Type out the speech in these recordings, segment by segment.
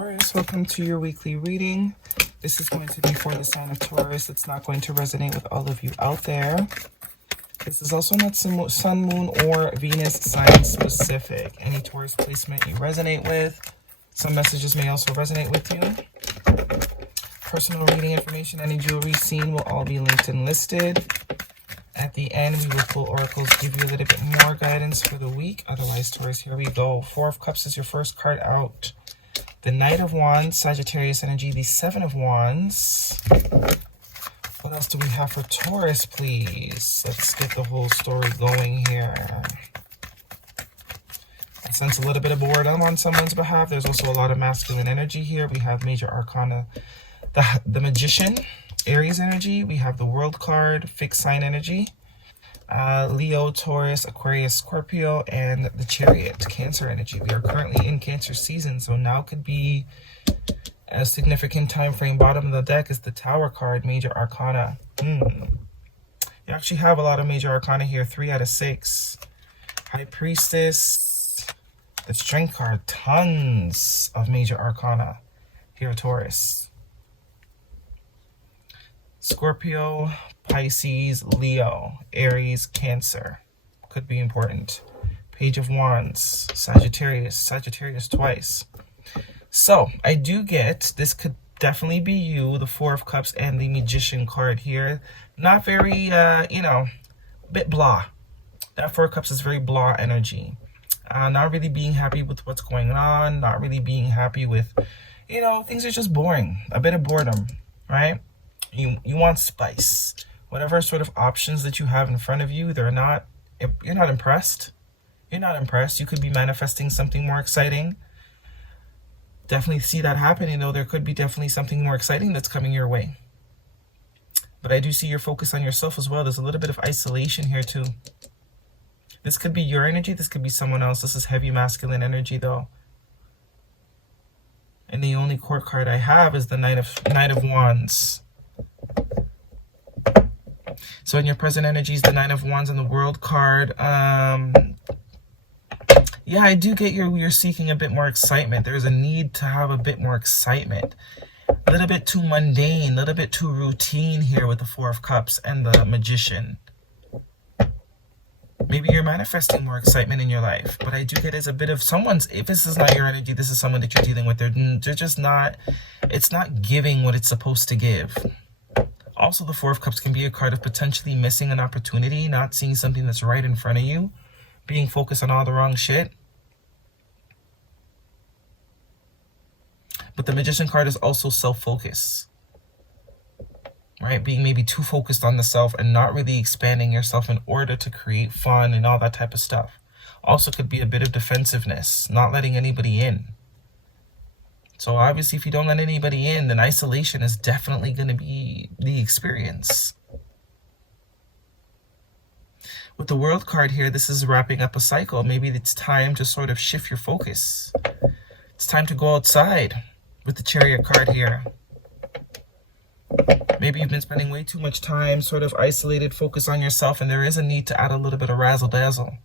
Taurus, welcome to your weekly reading. This is going to be for the sign of Taurus. It's not going to resonate with all of you out there. This is also not sun, moon, or Venus sign specific. Any Taurus placement you resonate with. Some messages may also resonate with you. Personal reading information, any jewelry seen will all be linked and listed. At the end, we will pull oracles, give you a little bit more guidance for the week. Otherwise, Taurus, here we go. Four of Cups is your first card out. The Knight of Wands, Sagittarius energy, the Seven of Wands. What else do we have for Taurus, please? Let's get the whole story going here. I sense a little bit of boredom on someone's behalf. There's also a lot of masculine energy here. We have major arcana, the Magician, Aries energy. We have the World card, fixed sign energy. Leo, Taurus, Aquarius, Scorpio, and the Chariot, Cancer energy. We are currently in Cancer season, so now could be a significant time frame. Bottom of the deck is the Tower card, Major Arcana. You actually have a lot of Major Arcana here, 3 out of 6. High Priestess, the Strength card, tons of Major Arcana here, Taurus. Scorpio, Pisces, Leo, Aries, Cancer. Could be important. Page of Wands, Sagittarius twice. So, I do get, this could definitely be you, the Four of Cups and the Magician card here. Not very, a bit blah. That Four of Cups is very blah energy. Not really being happy with what's going on. Not really being happy with, things are just boring. A bit of boredom, right? You want spice. Whatever sort of options that you have in front of you, you're not impressed. You're not impressed. You could be manifesting something more exciting. Definitely see that happening, though. There could be definitely something more exciting that's coming your way. But I do see your focus on yourself as well. There's a little bit of isolation here, too. This could be your energy. This could be someone else. This is heavy masculine energy, though. And the only court card I have is the Knight of Wands. So in your present energy is the Nine of Wands and the World card. Yeah, I do get you're seeking a bit more excitement. There's a need to have a bit more excitement. A little bit too mundane, a little bit too routine here with the Four of Cups and the Magician. Maybe you're manifesting more excitement in your life. But I do get as a bit of if this is not your energy, this is someone that you're dealing with. They're just not, it's not giving what it's supposed to give. Also, the Four of Cups can be a card of potentially missing an opportunity, not seeing something that's right in front of you, being focused on all the wrong shit. But the Magician card is also self-focus, right? Being maybe too focused on the self and not really expanding yourself in order to create fun and all that type of stuff. Also could be a bit of defensiveness, not letting anybody in. So obviously, if you don't let anybody in, then isolation is definitely going to be the experience. With the World card here, this is wrapping up a cycle. Maybe it's time to sort of shift your focus. It's time to go outside with the Chariot card here. Maybe you've been spending way too much time sort of isolated, focus on yourself, and there is a need to add a little bit of razzle-dazzle.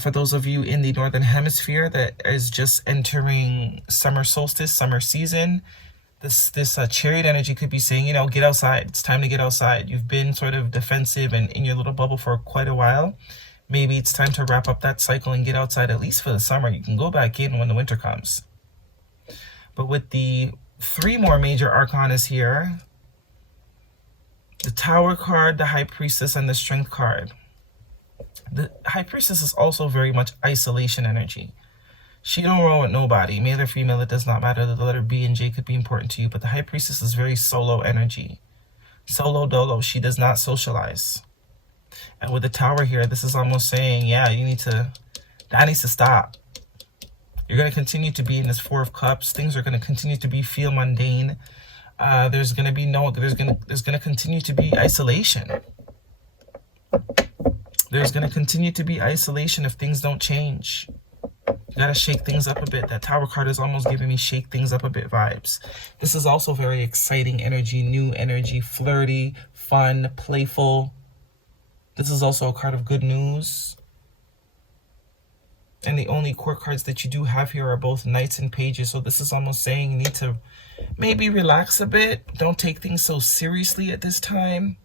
For those of you in the Northern Hemisphere that is just entering summer solstice, summer season, this Chariot energy could be saying, get outside. It's time to get outside. You've been sort of defensive and in your little bubble for quite a while. Maybe it's time to wrap up that cycle and get outside, at least for the summer. You can go back in when the winter comes. But with the 3 more major arcanas here, the Tower card, the High Priestess, and the Strength card. The High Priestess is also very much isolation energy. She don't roll with nobody. Male or female, it does not matter. The letter B and J could be important to you. But the High Priestess is very solo energy. Solo dolo. She does not socialize. And with the Tower here, this is almost saying, yeah, that needs to stop. You're going to continue to be in this Four of Cups. Things are going to continue to feel mundane. There's going to continue to be isolation. There's going to continue to be isolation if things don't change. You got to shake things up a bit. That Tower card is almost giving me shake things up a bit vibes. This is also very exciting energy, new energy, flirty, fun, playful. This is also a card of good news. And the only court cards that you do have here are both knights and pages. So this is almost saying you need to maybe relax a bit. Don't take things so seriously at this time.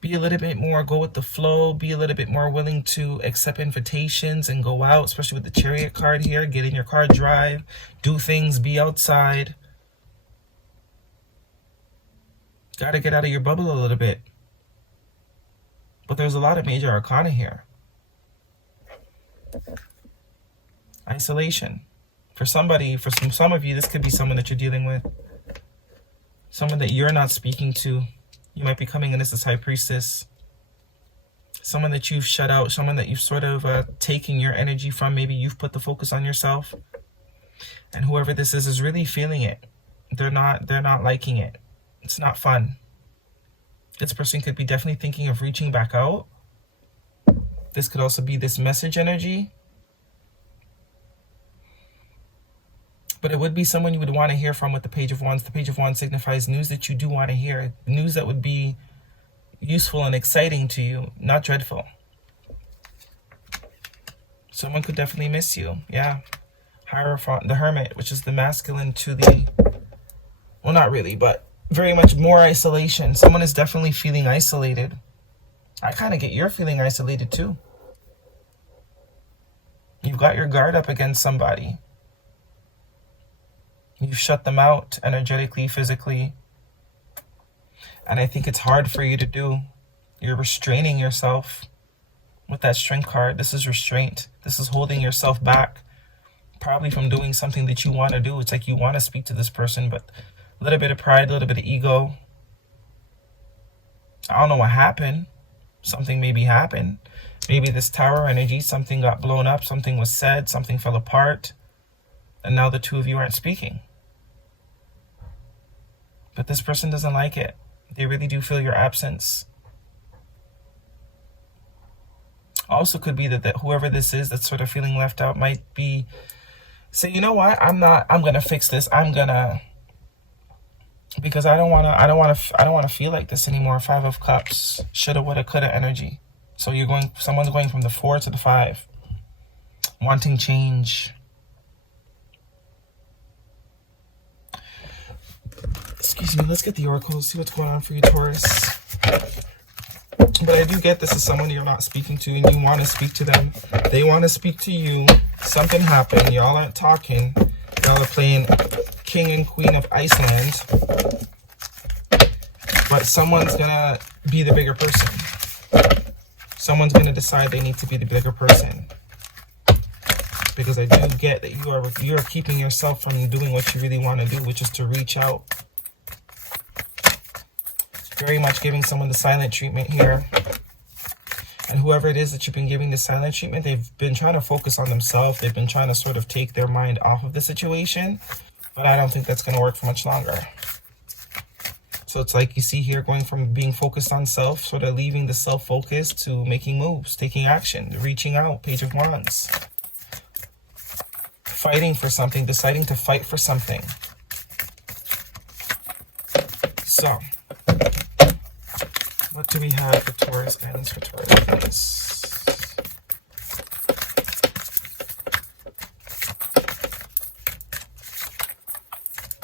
Be a little bit more, go with the flow. Be a little bit more willing to accept invitations and go out, especially with the Chariot card here. Get in your car, drive, do things, be outside. Got to get out of your bubble a little bit. But there's a lot of major arcana here. Isolation. For somebody, for some of you, this could be someone that you're dealing with. Someone that you're not speaking to. You might be coming in as this High Priestess. Someone that you've shut out. Someone that you've sort of taken your energy from. Maybe you've put the focus on yourself. And whoever this is really feeling it. They're not liking it. It's not fun. This person could be definitely thinking of reaching back out. This could also be this message energy. But it would be someone you would want to hear from with the Page of Wands. The Page of Wands signifies news that you do want to hear. News that would be useful and exciting to you, not dreadful. Someone could definitely miss you. Yeah. Hierophant, the Hermit, which is the masculine to the... Well, not really, but very much more isolation. Someone is definitely feeling isolated. I kind of get you're feeling isolated too. You've got your guard up against somebody. You've shut them out energetically, physically. And I think it's hard for you to do. You're restraining yourself with that Strength card. This is restraint. This is holding yourself back. Probably from doing something that you want to do. It's like you want to speak to this person, but a little bit of pride, a little bit of ego. I don't know what happened. Something maybe happened. Maybe this Tower energy, something got blown up, something was said, something fell apart. And now the two of you aren't speaking. But this person doesn't like it. They really do feel your absence. Also could be that whoever this is that's sort of feeling left out might be say, you know what, I'm gonna fix this. Because I don't wanna feel like this anymore. 5 of Cups, shoulda, woulda, coulda energy. So someone's going from the 4 to the 5. Wanting change. Excuse me, let's get the oracles, see what's going on for you, Taurus. But I do get this is someone you're not speaking to and you want to speak to them. They want to speak to you. Something happened. Y'all aren't talking. Y'all are playing King and Queen of Iceland. But someone's going to be the bigger person. Someone's going to decide they need to be the bigger person. Because I do get that you are keeping yourself from doing what you really want to do, which is to reach out. Very much giving someone the silent treatment here. And whoever it is that you've been giving the silent treatment, they've been trying to focus on themselves. They've been trying to sort of take their mind off of the situation. But I don't think that's going to work for much longer. So it's like you see here going from being focused on self, sort of leaving the self-focus to making moves, taking action, reaching out, Page of Wands. Fighting for something, deciding to fight for something. So... what do we have for Taurus guidance for Taurus guidance?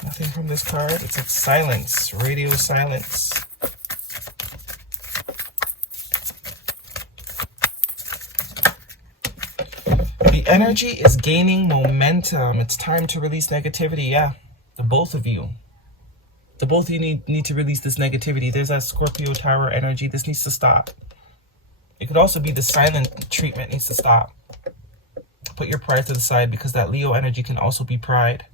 Nothing from this card. It's like silence, radio silence. The energy is gaining momentum. It's time to release negativity. Yeah, the both of you. The both of you need to release this negativity. There's that Scorpio Tower energy. This needs to stop. It could also be the silent treatment needs to stop. Put your pride to the side because that Leo energy can also be pride.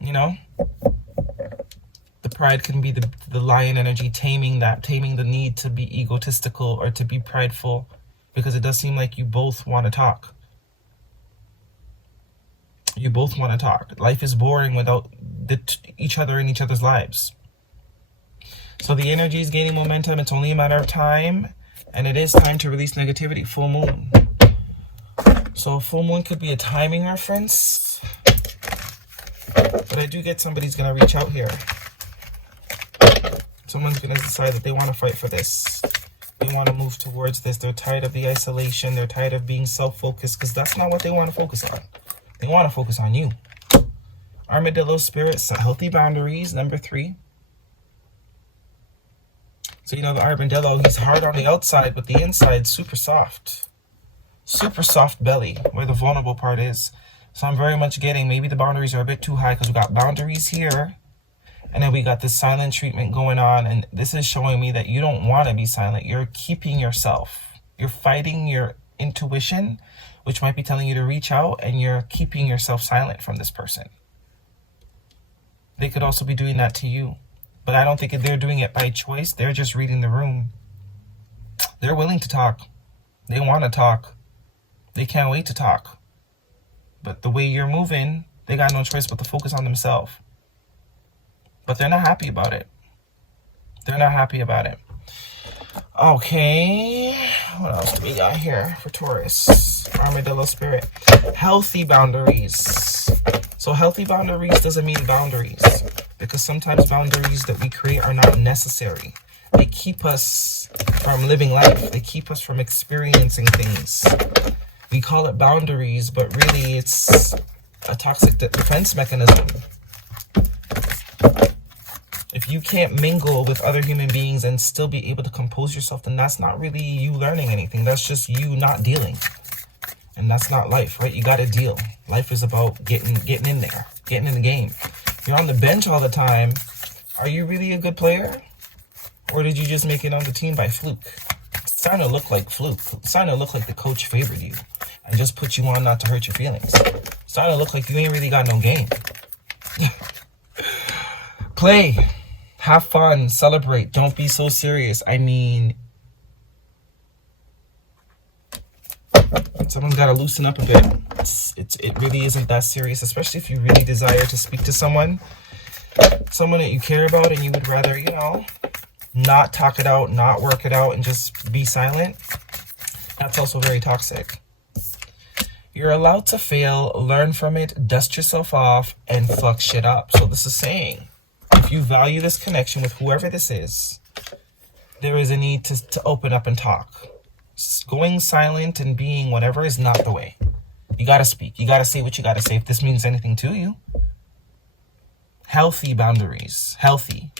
You know? The pride can be the lion energy, taming the need to be egotistical or to be prideful, because it does seem like you both want to talk. You both want to talk. Life is boring without each other in each other's lives. So the energy is gaining momentum. It's only a matter of time. And it is time to release negativity. Full moon. So a full moon could be a timing reference. But I do get somebody's going to reach out here. Someone's going to decide that they want to fight for this. They want to move towards this. They're tired of the isolation. They're tired of being self-focused, because that's not what they want to focus on. They want to focus on you. Armadillo spirit, healthy boundaries, number 3. So, you know, the armadillo, he's hard on the outside, but the inside, super soft. Super soft belly, where the vulnerable part is. So I'm very much getting, maybe the boundaries are a bit too high, because we got boundaries here. And then we got this silent treatment going on. And this is showing me that you don't want to be silent. You're keeping yourself. You're fighting your intuition, which might be telling you to reach out. And you're keeping yourself silent from this person. They could also be doing that to you. But I don't think they're doing it by choice. They're just reading the room. They're willing to talk. They want to talk. They can't wait to talk. But the way you're moving, they got no choice but to focus on themselves. But they're not happy about it. They're not happy about it. Okay. What else do we got here for Taurus? Armadillo spirit. Healthy boundaries. So healthy boundaries doesn't mean boundaries. Because sometimes boundaries that we create are not necessary. They keep us from living life. They keep us from experiencing things. We call it boundaries, but really it's a toxic defense mechanism. If you can't mingle with other human beings and still be able to compose yourself, then that's not really you learning anything. That's just you not dealing. And that's not life, right? You got to deal. Life is about getting in there, getting in the game. You're on the bench all the time. Are you really a good player? Or did you just make it on the team by fluke? It's starting to look like fluke. It's starting to look like the coach favored you and just put you on not to hurt your feelings. It's starting to look like you ain't really got no game. Play. Have fun. Celebrate. Don't be so serious. I mean, someone's got to loosen up a bit. It really isn't that serious, especially if you really desire to speak to someone that you care about, and you would rather, you know, not talk it out, not work it out, and just be silent. That's also very toxic. You're allowed to fail, learn from it, dust yourself off, and fuck shit up. So this is saying, if you value this connection with whoever this is, there is a need to open up and talk. Going silent and being whatever is not the way. You got to speak. You got to say what you got to say if this means anything to you. Healthy boundaries. Healthy.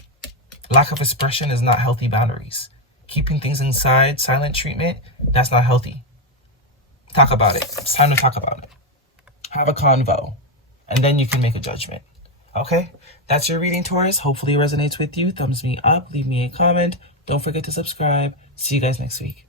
Lack of expression is not healthy boundaries. Keeping things inside, silent treatment, that's not healthy. Talk about it. It's time to talk about it. Have a convo. And then you can make a judgment. Okay? That's your reading, Taurus. Hopefully it resonates with you. Thumbs me up. Leave me a comment. Don't forget to subscribe. See you guys next week.